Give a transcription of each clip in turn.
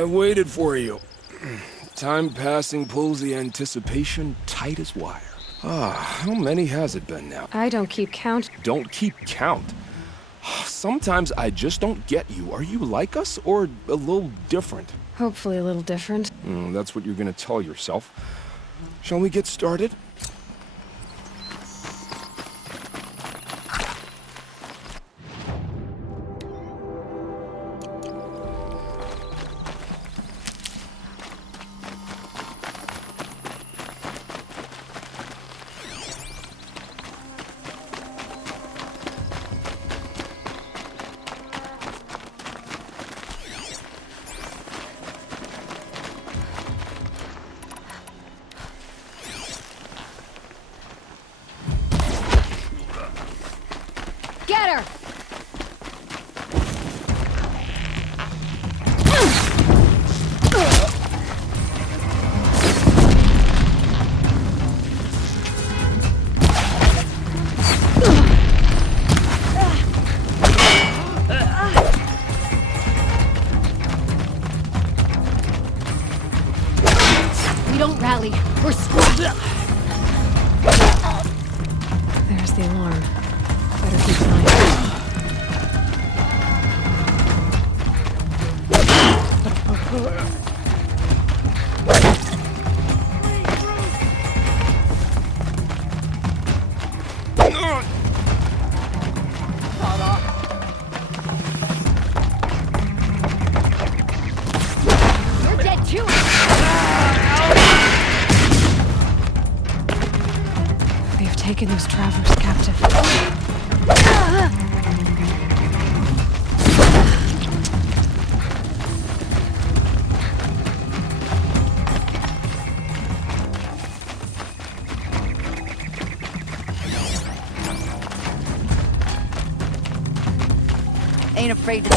I waited for you. Time passing pulls the anticipation tight as wire. How many has it been now? I don't keep count. Don't keep count. Sometimes I just don't get you. Are you like us or a little different? Hopefully a little different. That's what you're gonna tell yourself. Shall we get started? Get her! We don't rally. We're screwed. There's the alarm. Better keep an eye. You're dead too. They've taken those travelers captive. Ain't afraid to...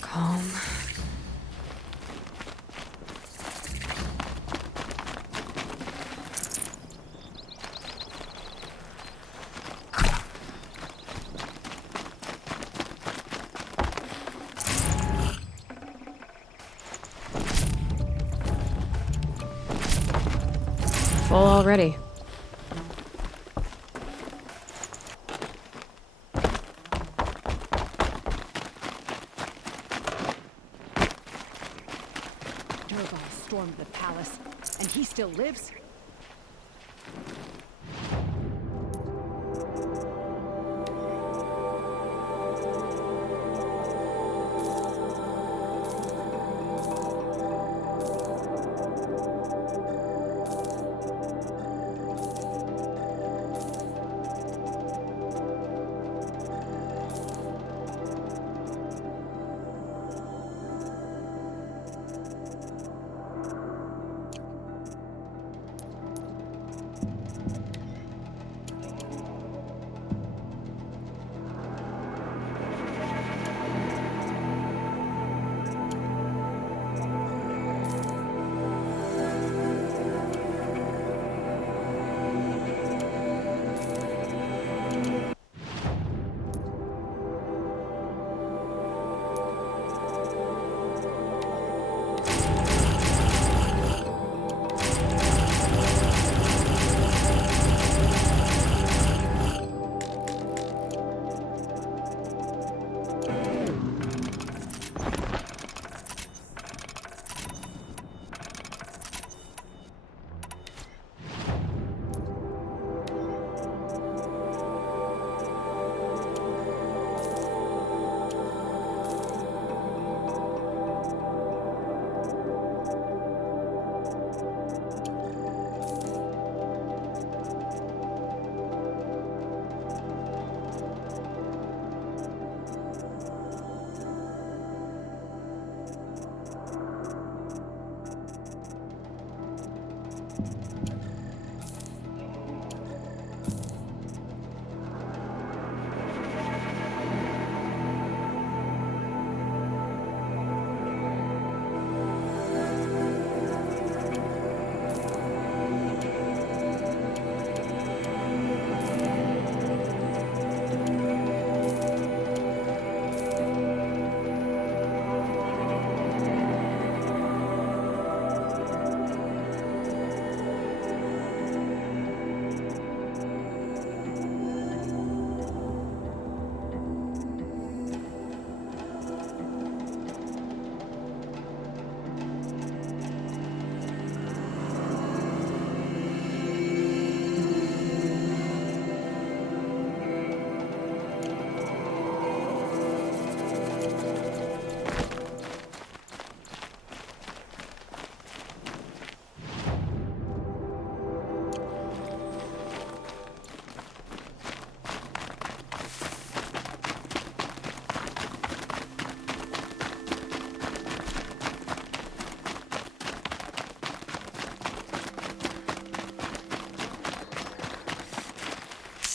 Calm. Full already. Drogon stormed the palace, and he still lives?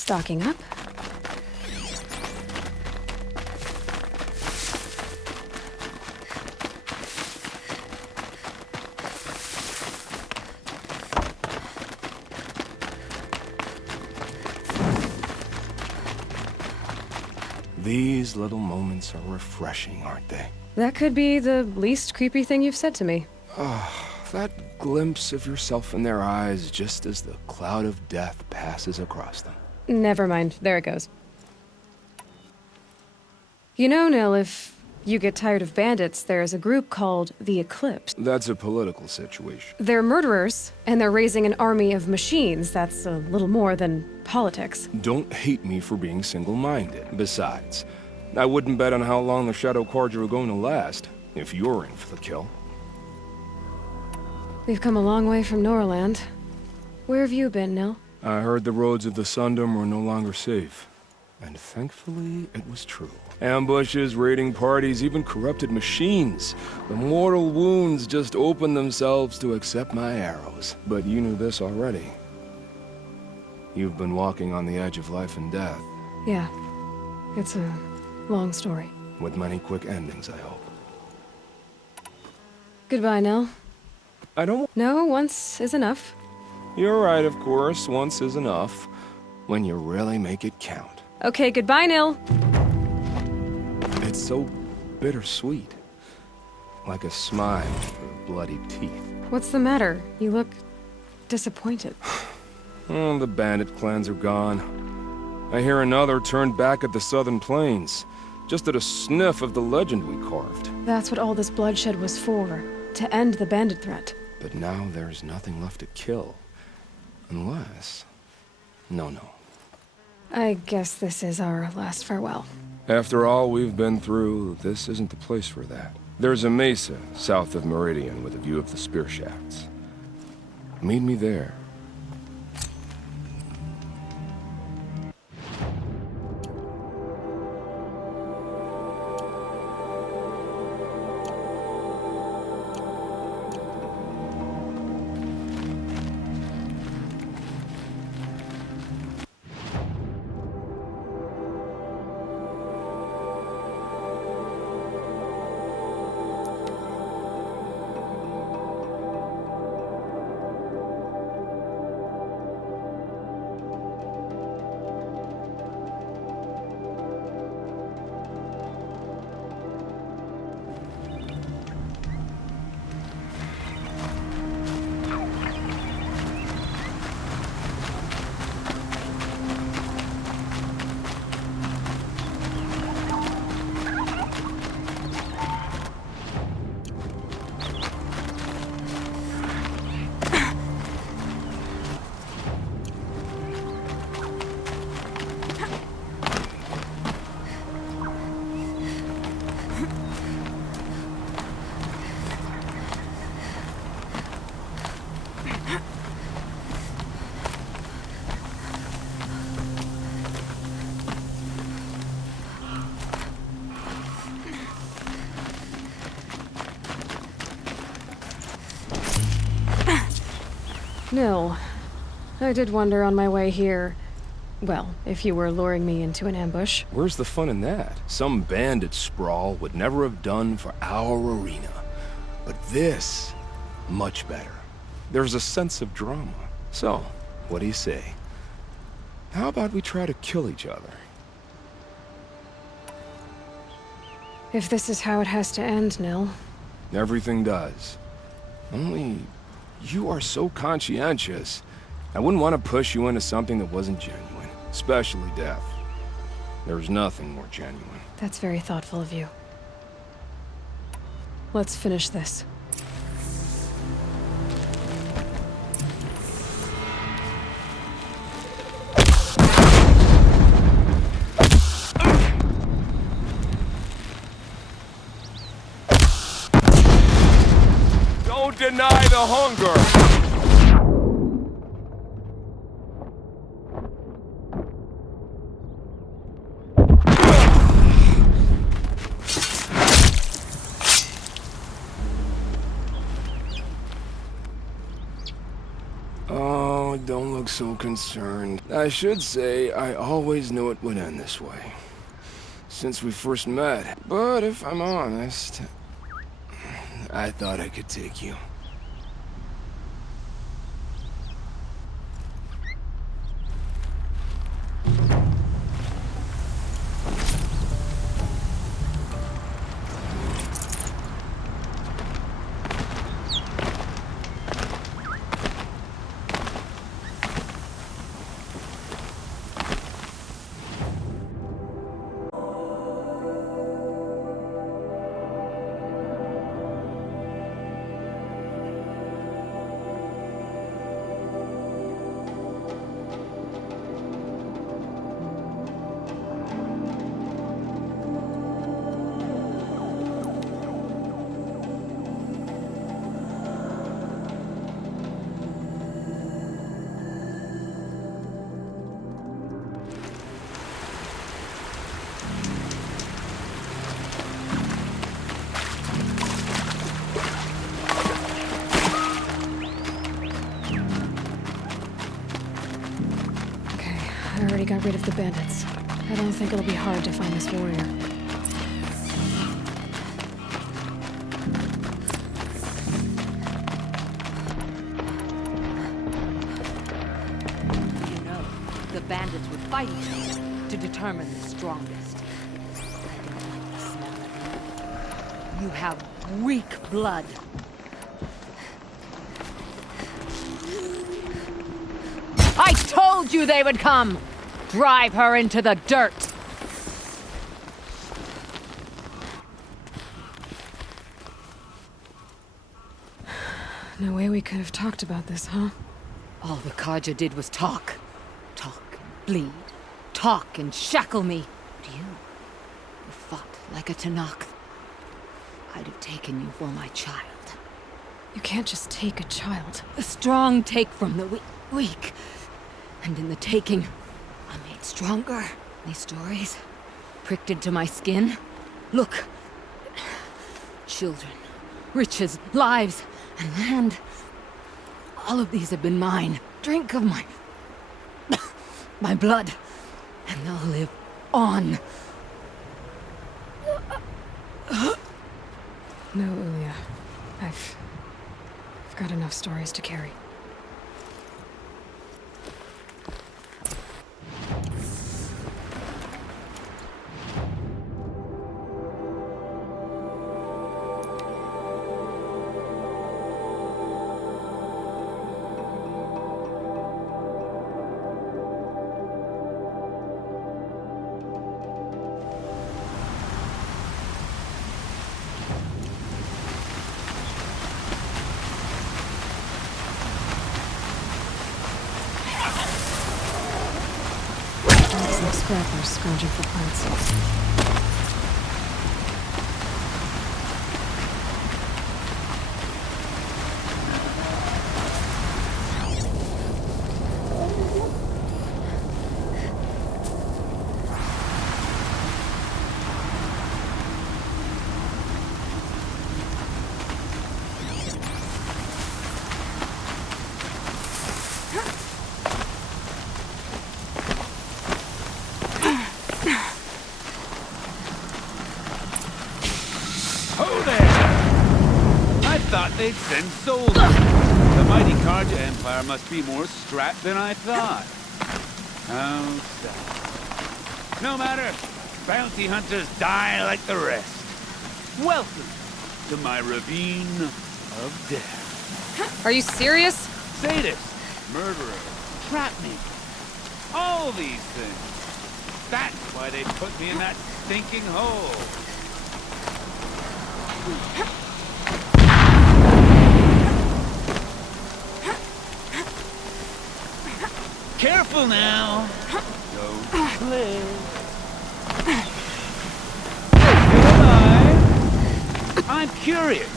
Stocking up. These little moments are refreshing, aren't they? That could be the least creepy thing you've said to me. That glimpse of yourself in their eyes just as the cloud of death passes across them. Never mind. There it goes. You know, Nil, if you get tired of bandits, there's a group called the Eclipse. That's a political situation. They're murderers, and they're raising an army of machines. That's a little more than politics. Don't hate me for being single-minded. Besides, I wouldn't bet on how long the Shadow Carja are going to last, if you're in for the kill. We've come a long way from Norland. Where have you been, Nil? I heard the roads of the Sundom were no longer safe. And thankfully, it was true. Ambushes, raiding parties, even corrupted machines. The mortal wounds just opened themselves to accept my arrows. But you knew this already. You've been walking on the edge of life and death. Yeah. It's a long story. With many quick endings, I hope. Goodbye, Nil. I don't... No, once is enough. You're right, of course. Once is enough. When you really make it count. Okay, goodbye, Nil. It's so bittersweet. Like a smile with bloody teeth. What's the matter? You look disappointed. Oh, the bandit clans are gone. I hear another turned back at the southern plains. Just at a sniff of the legend we carved. That's what all this bloodshed was for. To end the bandit threat. But now there's nothing left to kill. Unless... No. I guess this is our last farewell. After all we've been through, this isn't the place for that. There's a mesa south of Meridian with a view of the spear shafts. Meet me there. Nil, I did wonder on my way here. Well, if you were luring me into an ambush. Where's the fun in that? Some bandit sprawl would never have done for our arena. But this, much better. There's a sense of drama. So, what do you say? How about we try to kill each other? If this is how it has to end, Nil. Everything does. Only, you are so conscientious. I wouldn't want to push you into something that wasn't genuine. Especially death. There's nothing more genuine. That's very thoughtful of you. Let's finish this. Don't deny the hunger! Oh, don't look so concerned. I should say, I always knew it would end this way. Since we first met. But if I'm honest, I thought I could take you. I already got rid of the bandits. I don't think it'll be hard to find this warrior. You know, the bandits would fight each other to determine the strongest. I don't like the smell of you. You have weak blood. I told you they would come! Drive her into the dirt! No way we could have talked about this, huh? All the Carja did was talk. Talk and bleed. Talk and shackle me. But you fought like a Tanakh. I'd have taken you for my child. You can't just take a child. The strong take from the weak. And in the taking, I'm made stronger. These stories, pricked into my skin. Look. Children, riches, lives, and land. All of these have been mine. Drink of my... my blood. And they'll live on. No, Ulia. I've got enough stories to carry. Some scrappers scrounging for plants. They'd send soldiers. The mighty Carja Empire must be more strapped than I thought. How sad. No matter. Bounty hunters die like the rest. Welcome to my ravine of death. Are you serious? Sadist, murderer, trap me. All these things. That's why they put me in that stinking hole. Careful now. Don't slip. I'm curious.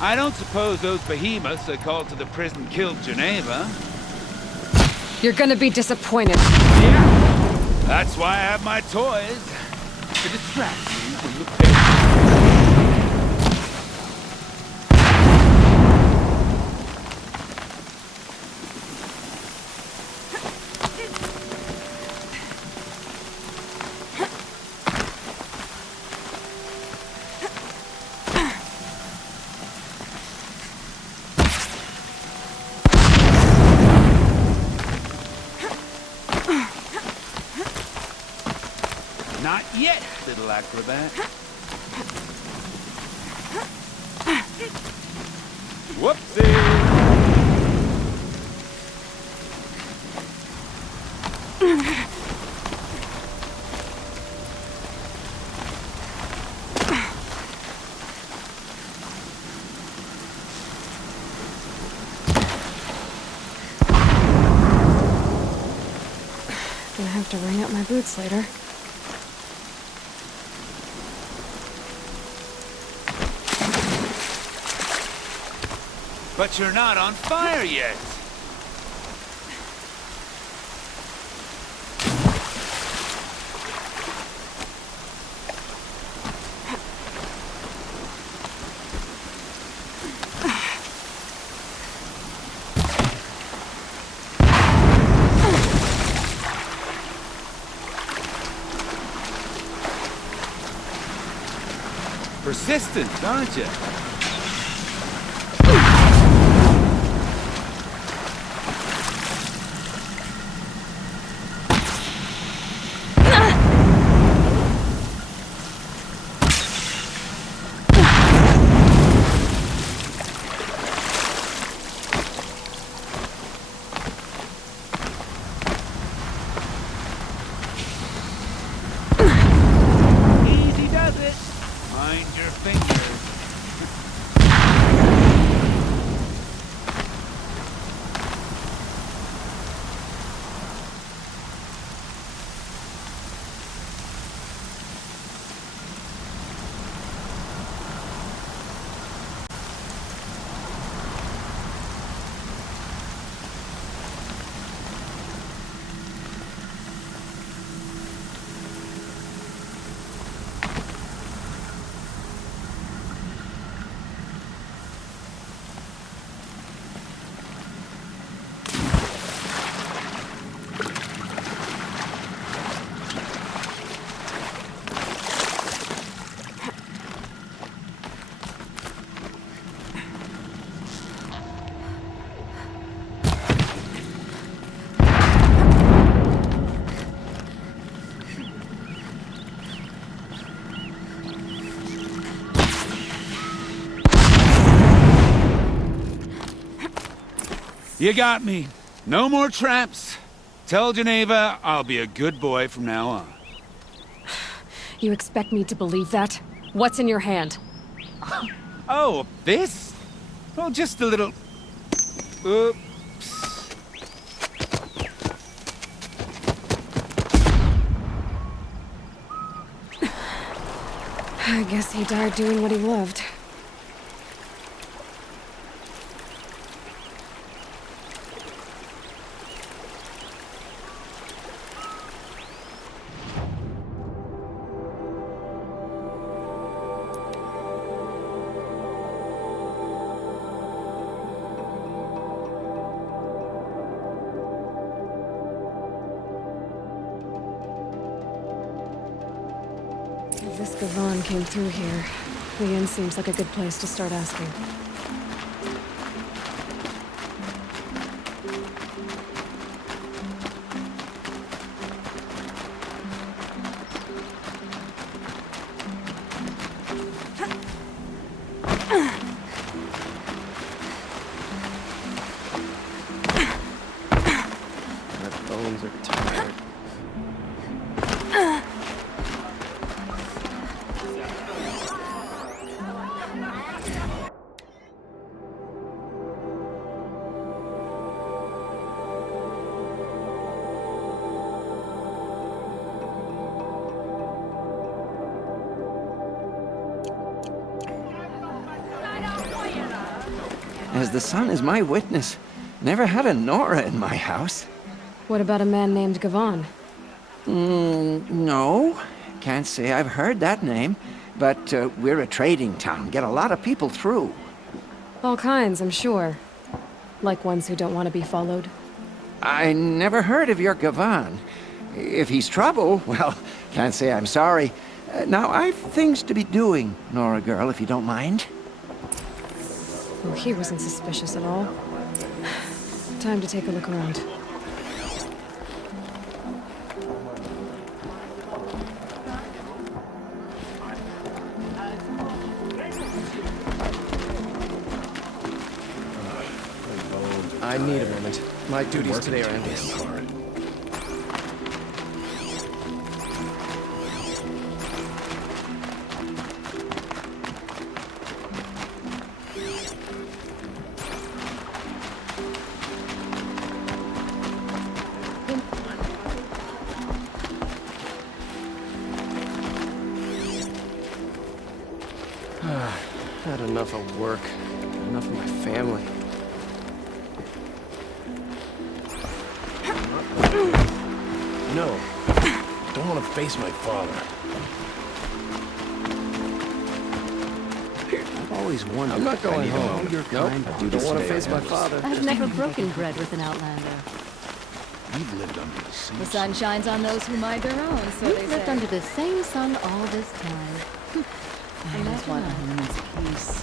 I don't suppose those behemoths that called to the prison killed Geneva. You're gonna be disappointed. Yeah. That's why I have my toys. To distract you from the pain. yet, little acrobat. Whoopsie! Gonna have to wring out my boots later. But you're not on fire yet. Persistent, aren't you? Easy does it. Mind your fingers. You got me. No more traps. Tell Geneva I'll be a good boy from now on. You expect me to believe that? What's in your hand? Oh, this? Well, just a little... Oops. I guess he died doing what he loved. If this Gavan came through here, the inn seems like a good place to start asking. My bones are tired. As the sun is my witness, never had a Nora in my house. What about a man named Gavan? No. Can't say I've heard that name, but we're a trading town. Get a lot of people through. All kinds, I'm sure. Like ones who don't want to be followed. I never heard of your Gavan. If he's trouble, well, can't say I'm sorry. Now, I've things to be doing, Nora girl, if you don't mind. Oh, he wasn't suspicious at all. Time to take a look around. My duties today are endless. Had enough of work, enough of my family. No, don't want to face my father. I've always wondered. I'm not if I going need to home. know your Nope. kind, but Don't duties wanna today face are my endless. father. I've never broken bread with an outlander. We've lived under the same The sun shines on those who mind their own, so We've they lived say. under the same sun all this time. I just want a moment's peace.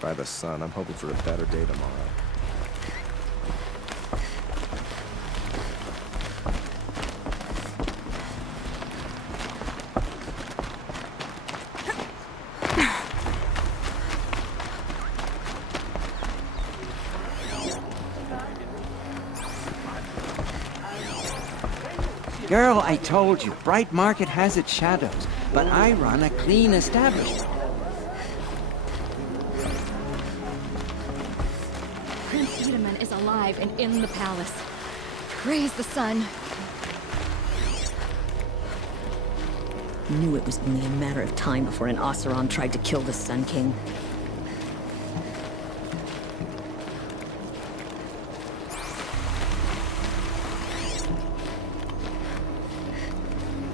By the sun, I'm hoping for a better day tomorrow. Girl, I told you, Bright Market has its shadows, but I run a clean establishment. Prince Edaman is alive and in the palace. Praise the sun. Knew it was only a matter of time before an Oseram tried to kill the Sun King.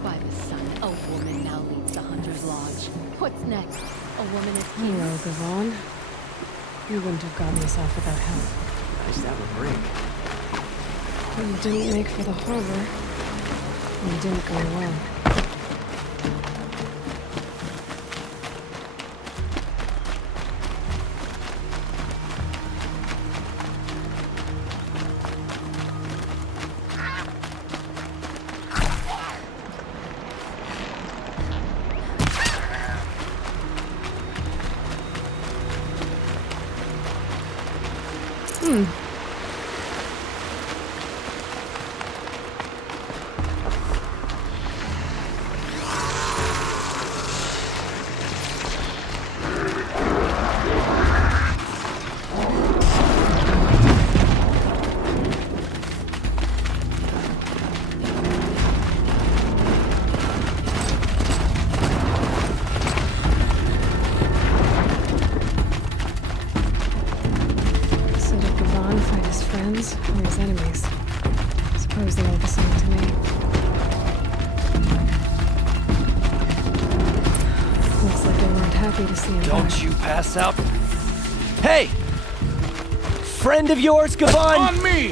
By the sun, a woman now leads the Hunter's Lodge. What's next? A woman is king. Hello, Gavon. You wouldn't have gotten us off without help. Nice to have a break. You didn't make for the harbor. And it didn't go well. So did Gavon fight his friends or his enemies? Suppose they're all the same to me. Looks like they weren't happy to see him back. Don't you pass out. Hey! Friend of yours, Gavon? On me!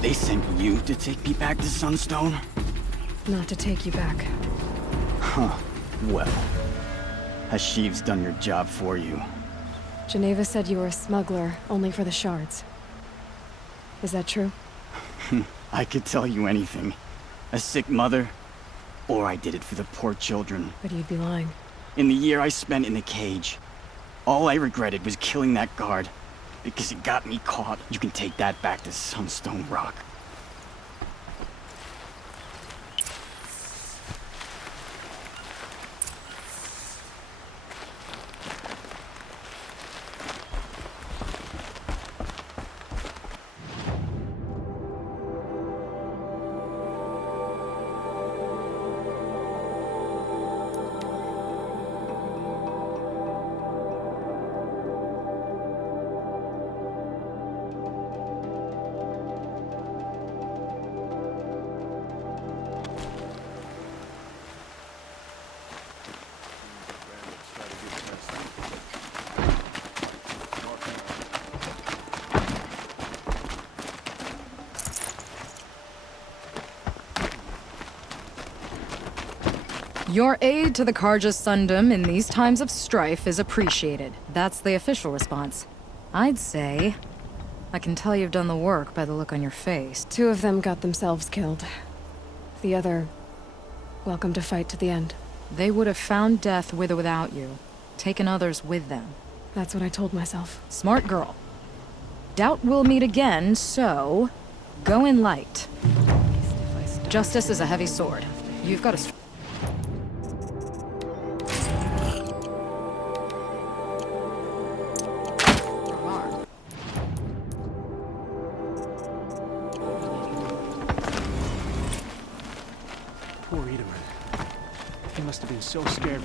They sent you to take me back to Sunstone? Not to take you back. Well, Hashiv's done your job for you. Geneva said you were a smuggler, only for the shards. Is that true? I could tell you anything. A sick mother, or I did it for the poor children. But you'd be lying. In the year I spent in the cage, all I regretted was killing that guard. Because it got me caught. You can take that back to Sunstone Rock. Your aid to the Carja Sundom in these times of strife is appreciated. That's the official response. I'd say... I can tell you've done the work by the look on your face. 2 of them got themselves killed. The other... welcome to fight to the end. They would have found death with or without you. Taken others with them. That's what I told myself. Smart girl. Doubt we'll meet again, so... go in light. Justice is a heavy sword. You've got a... Poor Itaman. He must have been so scared.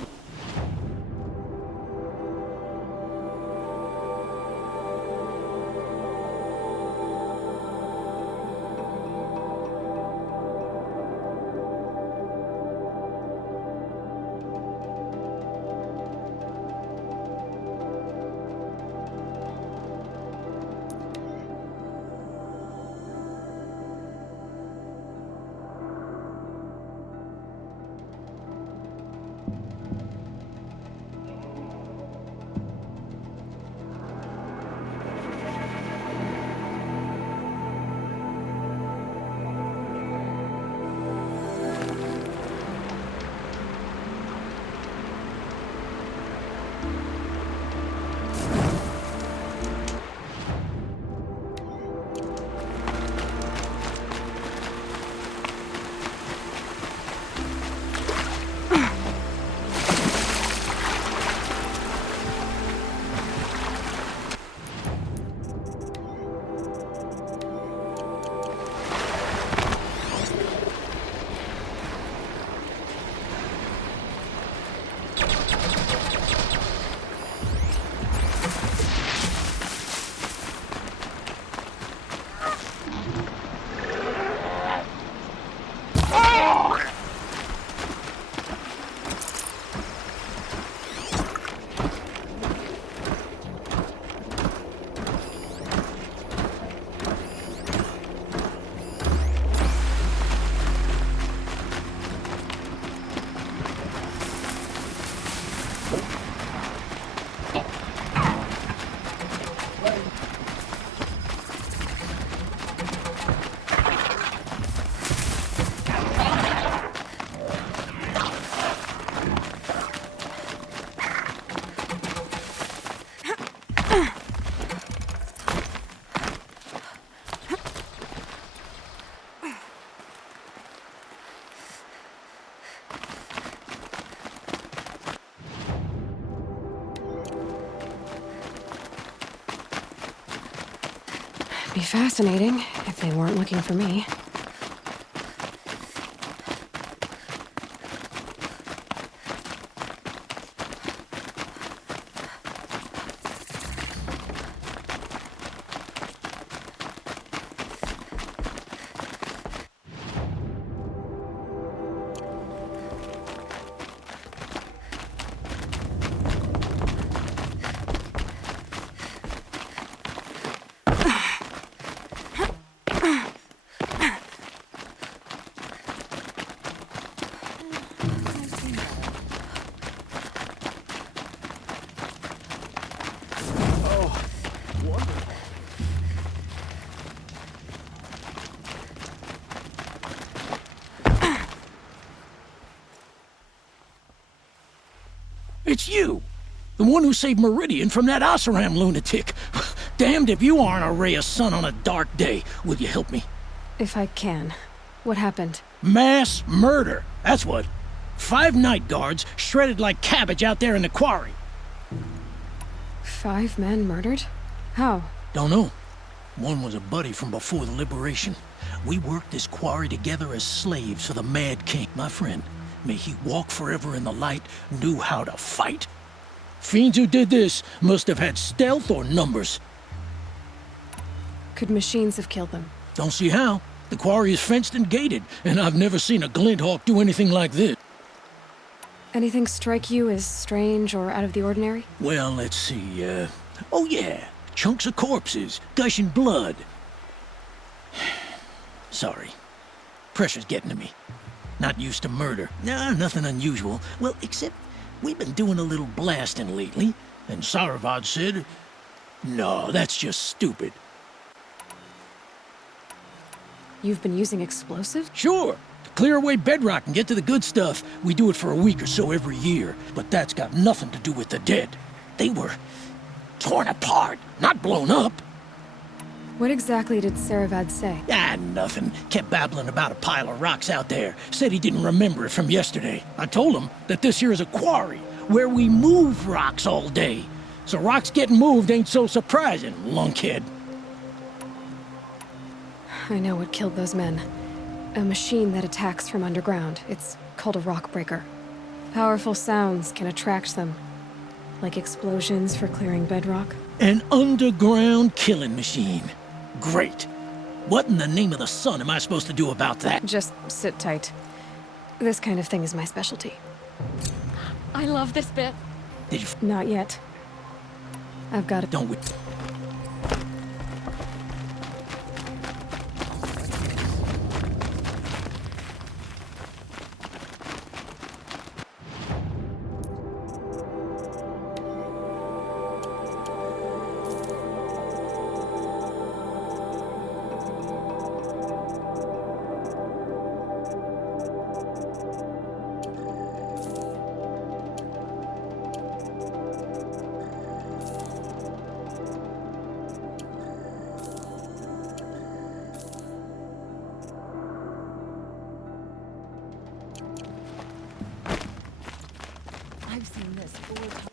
Be fascinating if they weren't looking for me. It's you! The one who saved Meridian from that Oseram lunatic. Damned if you aren't a ray of sun on a dark day. Will you help me? If I can. What happened? Mass murder. That's what. 5 night guards shredded like cabbage out there in the quarry. 5 men murdered? How? Don't know. One was a buddy from before the liberation. We worked this quarry together as slaves for the Mad King. My friend, may he walk forever in the light, knew how to fight. Fiends who did this must have had stealth or numbers. Could machines have killed them? Don't see how. The quarry is fenced and gated, and I've never seen a Glinthawk do anything like this. Anything strike you as strange or out of the ordinary? Well, let's see, oh yeah, chunks of corpses, gushing blood. Sorry. Pressure's getting to me. Not used to murder. Nah, nothing unusual. Well, except we've been doing a little blasting lately, and Saravad said, no, that's just stupid. You've been using explosives? Sure. To clear away bedrock and get to the good stuff, we do it for a week or so every year. But that's got nothing to do with the dead. They were torn apart, not blown up. What exactly did Saravad say? Ah, nothing. Kept babbling about a pile of rocks out there. Said he didn't remember it from yesterday. I told him that this here is a quarry, where we move rocks all day. So rocks getting moved ain't so surprising, lunkhead. I know what killed those men. A machine that attacks from underground. It's called a rock breaker. Powerful sounds can attract them. Like explosions for clearing bedrock. An underground killing machine. Great. What in the name of the sun am I supposed to do about that? Just sit tight. This kind of thing is my specialty. I love this bit. Did you Not yet. I've got it. Don't we? I've seen this 4 times.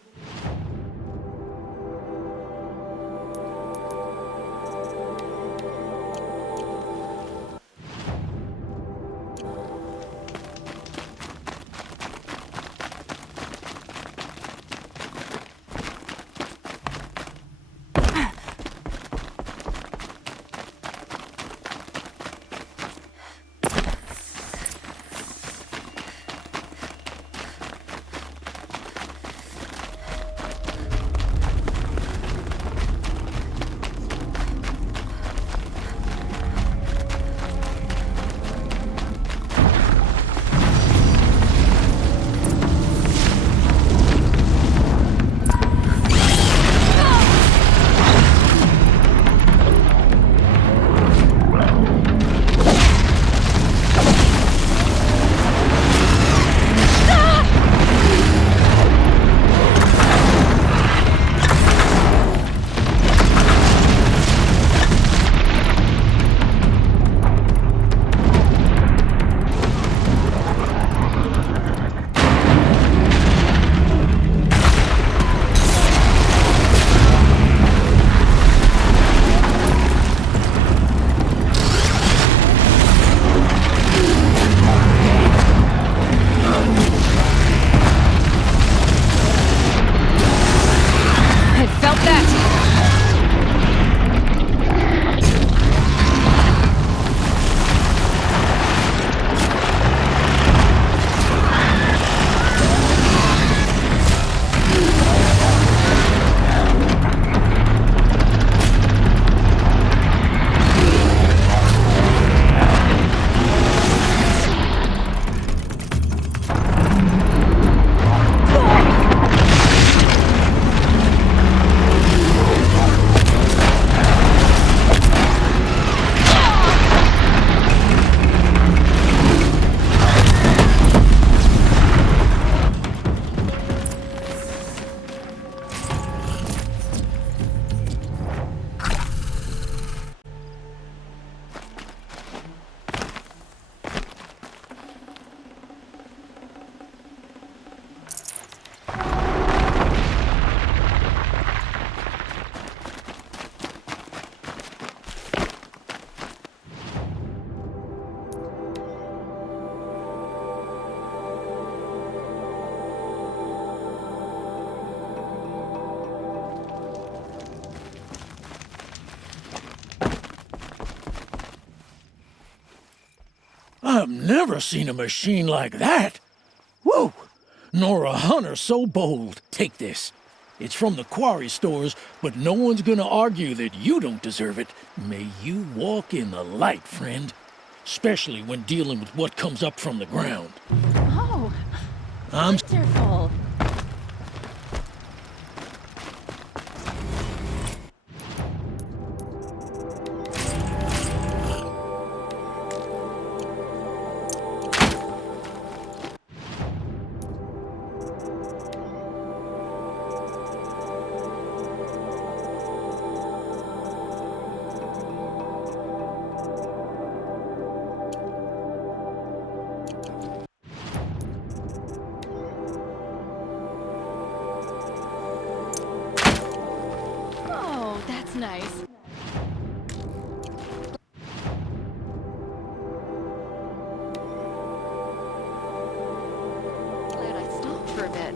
I've never seen a machine like that. Whoa! Nor a hunter so bold. Take this. It's from the quarry stores, but no one's gonna argue that you don't deserve it. May you walk in the light, friend. especially when dealing with what comes up from the ground. Oh, I'm wonderful. Oh, that's nice. Glad I stopped for a bit.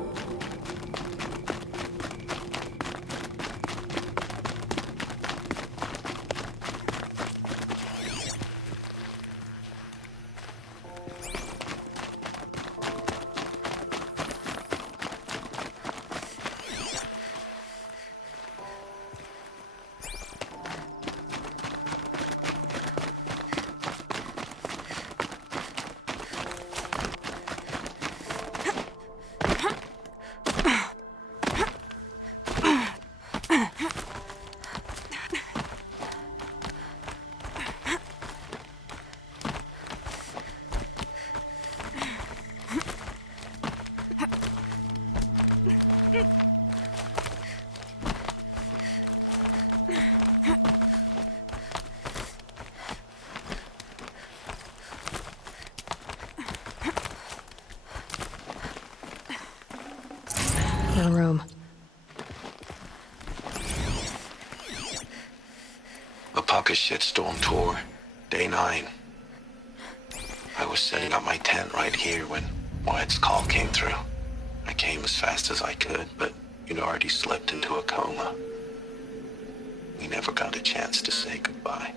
No room. Apaka's shitstorm tour, day 9. I was setting up my tent right here when Wyatt's call came through. I came as fast as I could, but you'd already slipped into a coma. We never got a chance to say goodbye.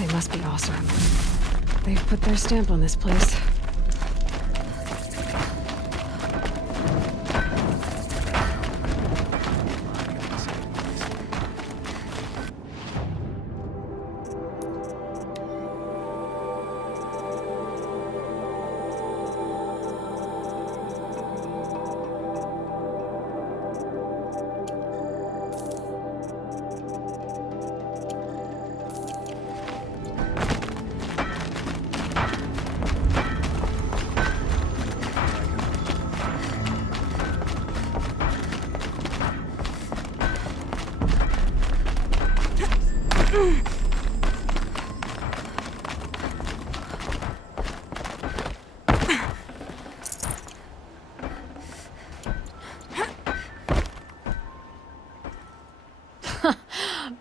They must be Oseram. They've put their stamp on this place.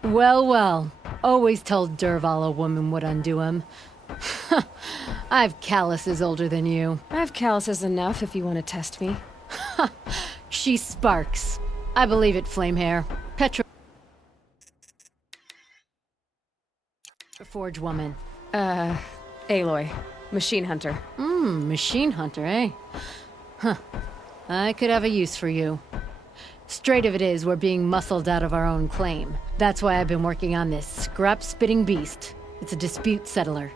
Well, well. Always told Dervahl a woman would undo him. I've calluses older than you. I have calluses enough if you want to test me. She sparks. I believe it, Flamehair. Petra... Forge woman. Aloy. Machine hunter. Machine hunter, eh? Huh. I could have a use for you. Straight of it is, we're being muscled out of our own claim. That's why I've been working on this scrap-spitting beast. It's a dispute settler.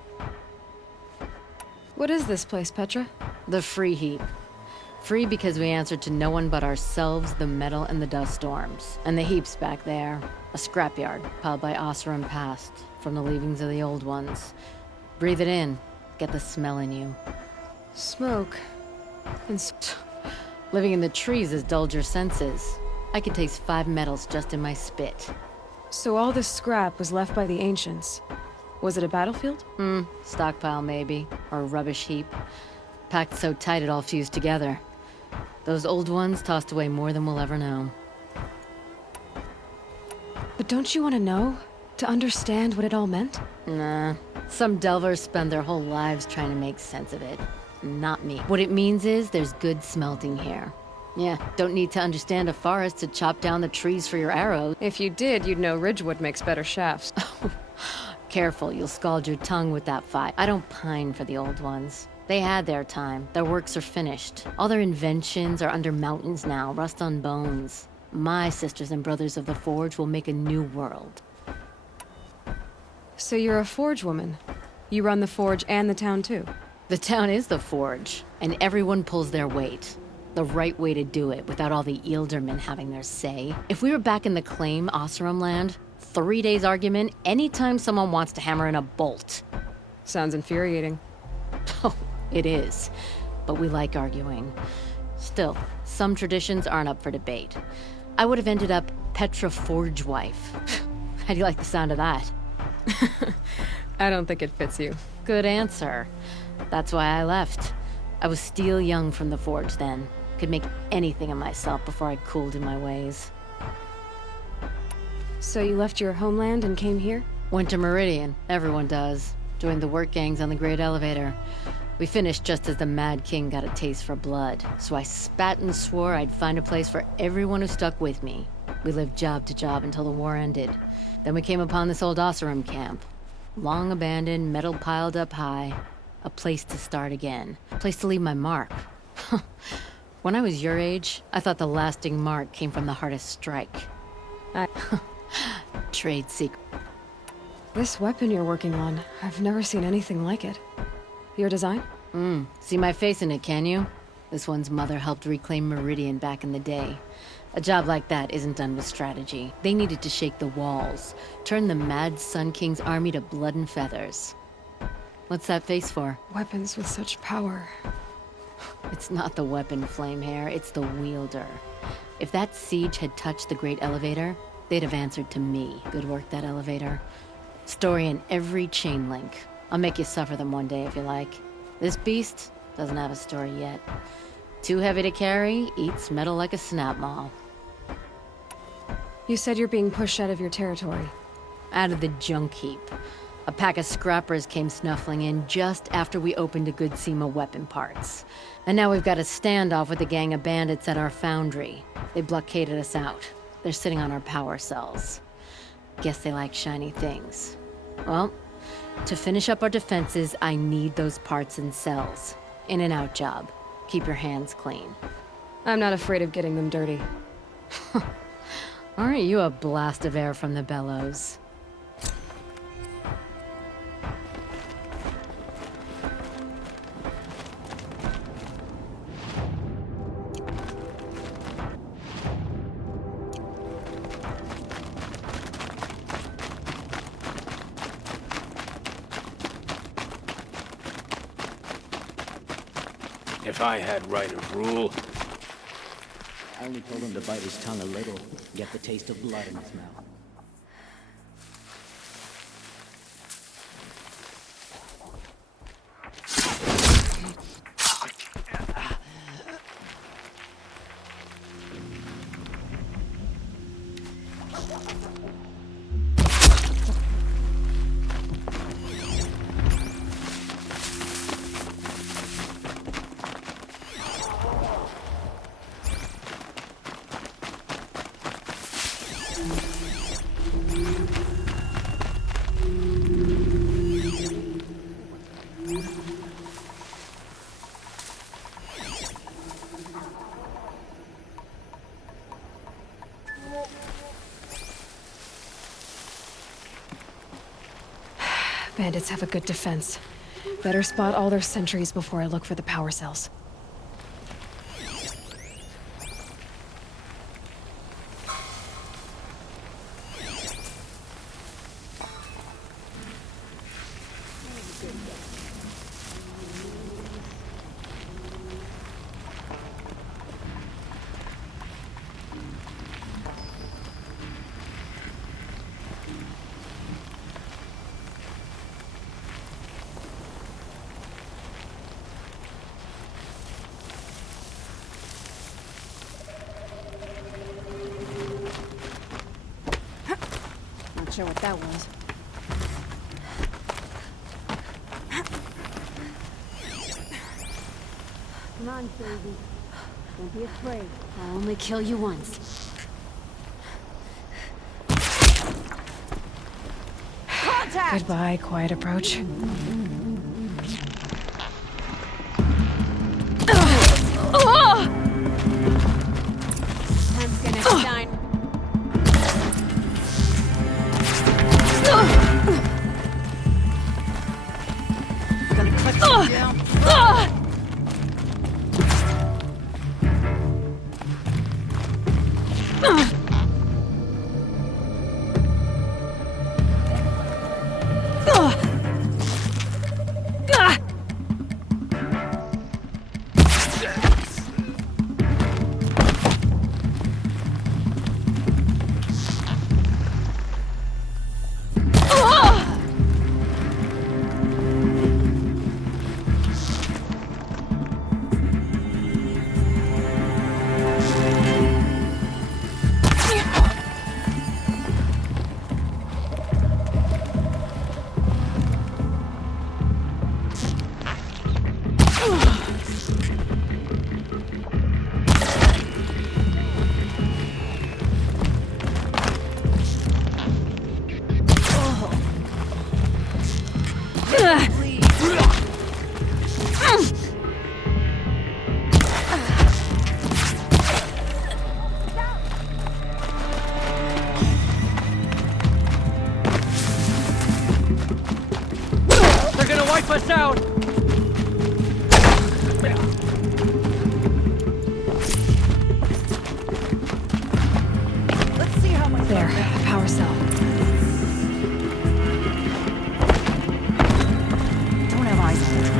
What is this place, Petra? The Free Heap. Free because we answer to no one but ourselves, the metal, and the dust storms. And the heap's back there. A scrapyard, piled by Oseram past, from the leavings of the old ones. Breathe it in. Get the smell in you. Smoke. And living in the trees has dulled your senses. I can taste 5 metals just in my spit. So all this scrap was left by the ancients. Was it a battlefield? Stockpile maybe, or a rubbish heap. Packed so tight it all fused together. Those old ones tossed away more than we'll ever know. But don't you want to know? To understand what it all meant? Nah. Some delvers spend their whole lives trying to make sense of it. Not me. What it means is there's good smelting here. Yeah, don't need to understand a forest to chop down the trees for your arrows. If you did, you'd know Ridgewood makes better shafts. Careful, you'll scald your tongue with that fight. I don't pine for the old ones. They had their time. Their works are finished. All their inventions are under mountains now, rust on bones. My sisters and brothers of the Forge will make a new world. So you're a Forge woman. You run the Forge and the town too. The town is the Forge, and everyone pulls their weight. The right way to do it, without all the Ealdormen having their say. If we were back in the claim Oseram land, 3 days argument anytime someone wants to hammer in a bolt. Sounds infuriating. Oh, it is. But we like arguing. Still, some traditions aren't up for debate. I would have ended up Petra Forge wife. How do you like the sound of that? I don't think it fits you. Good answer. That's why I left. I was steel young from the Forge then. Could make anything of myself before I cooled in my ways. So you left your homeland and came here? Went to Meridian. Everyone does. Joined the work gangs on the Great Elevator. We finished just as the Mad King got a taste for blood. So I spat and swore I'd find a place for everyone who stuck with me. We lived job to job until the war ended. Then we came upon this old Oseram camp. Long abandoned, metal piled up high. A place to start again. A place to leave my mark. When I was your age, I thought the lasting mark came from the hardest strike. Trade secret. This weapon you're working on, I've never seen anything like it. Your design? See my face in it, can you? This one's mother helped reclaim Meridian back in the day. A job like that isn't done with strategy. They needed to shake the walls, turn the mad Sun King's army to blood and feathers. What's that face for? Weapons with such power. It's not the weapon, Flamehair, it's the wielder. If that siege had touched the Great Elevator, they'd have answered to me. Good work, that elevator. Story in every chain link. I'll make you suffer them one day if you like. This beast doesn't have a story yet. Too heavy to carry, eats metal like a snap maul. You said you're being pushed out of your territory. Out of the junk heap. A pack of scrappers came snuffling in just after we opened a good seam of weapon parts. And now we've got a standoff with a gang of bandits at our foundry. They blockaded us out. They're sitting on our power cells. Guess they like shiny things. Well, to finish up our defenses, I need those parts and cells. In and out job. Keep your hands clean. I'm not afraid of getting them dirty. Aren't you a blast of air from the bellows? If I had right of rule... I only told him to bite his tongue a little, get the taste of blood in his mouth. Bandits have a good defense. Better spot all their sentries before I look for the power cells. Not sure what that was. Come on, baby. Don't be afraid. I'll only kill you once. Contact! Goodbye, quiet approach. I'm gonna shine. Gonna cut you down. They're gonna wipe us out! Let's see how much. There, power cell. Don't have eyes on it.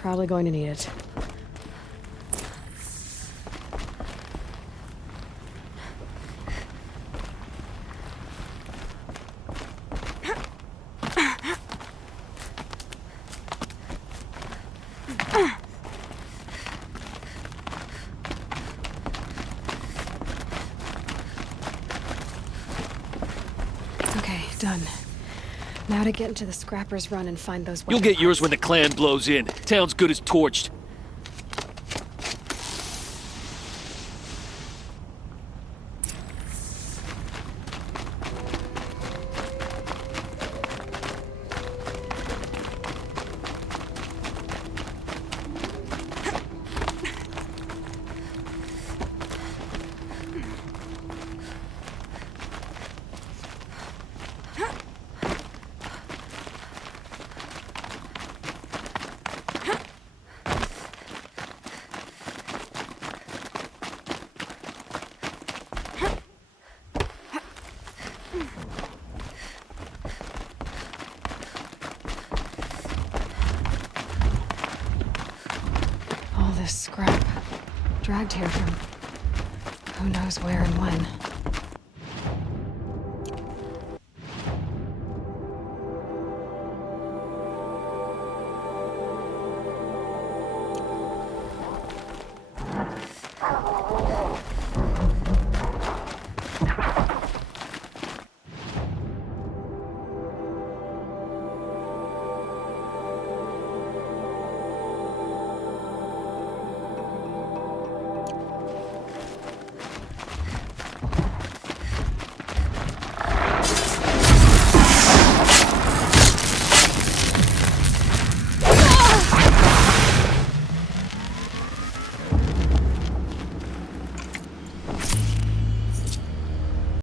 Probably going to need it. Okay, done. Now to get into the Scrapper's Run and find those You'll weapon get yours parts. when the clan blows in. Town's good as torched. All this scrap. Dragged here from who knows where and when.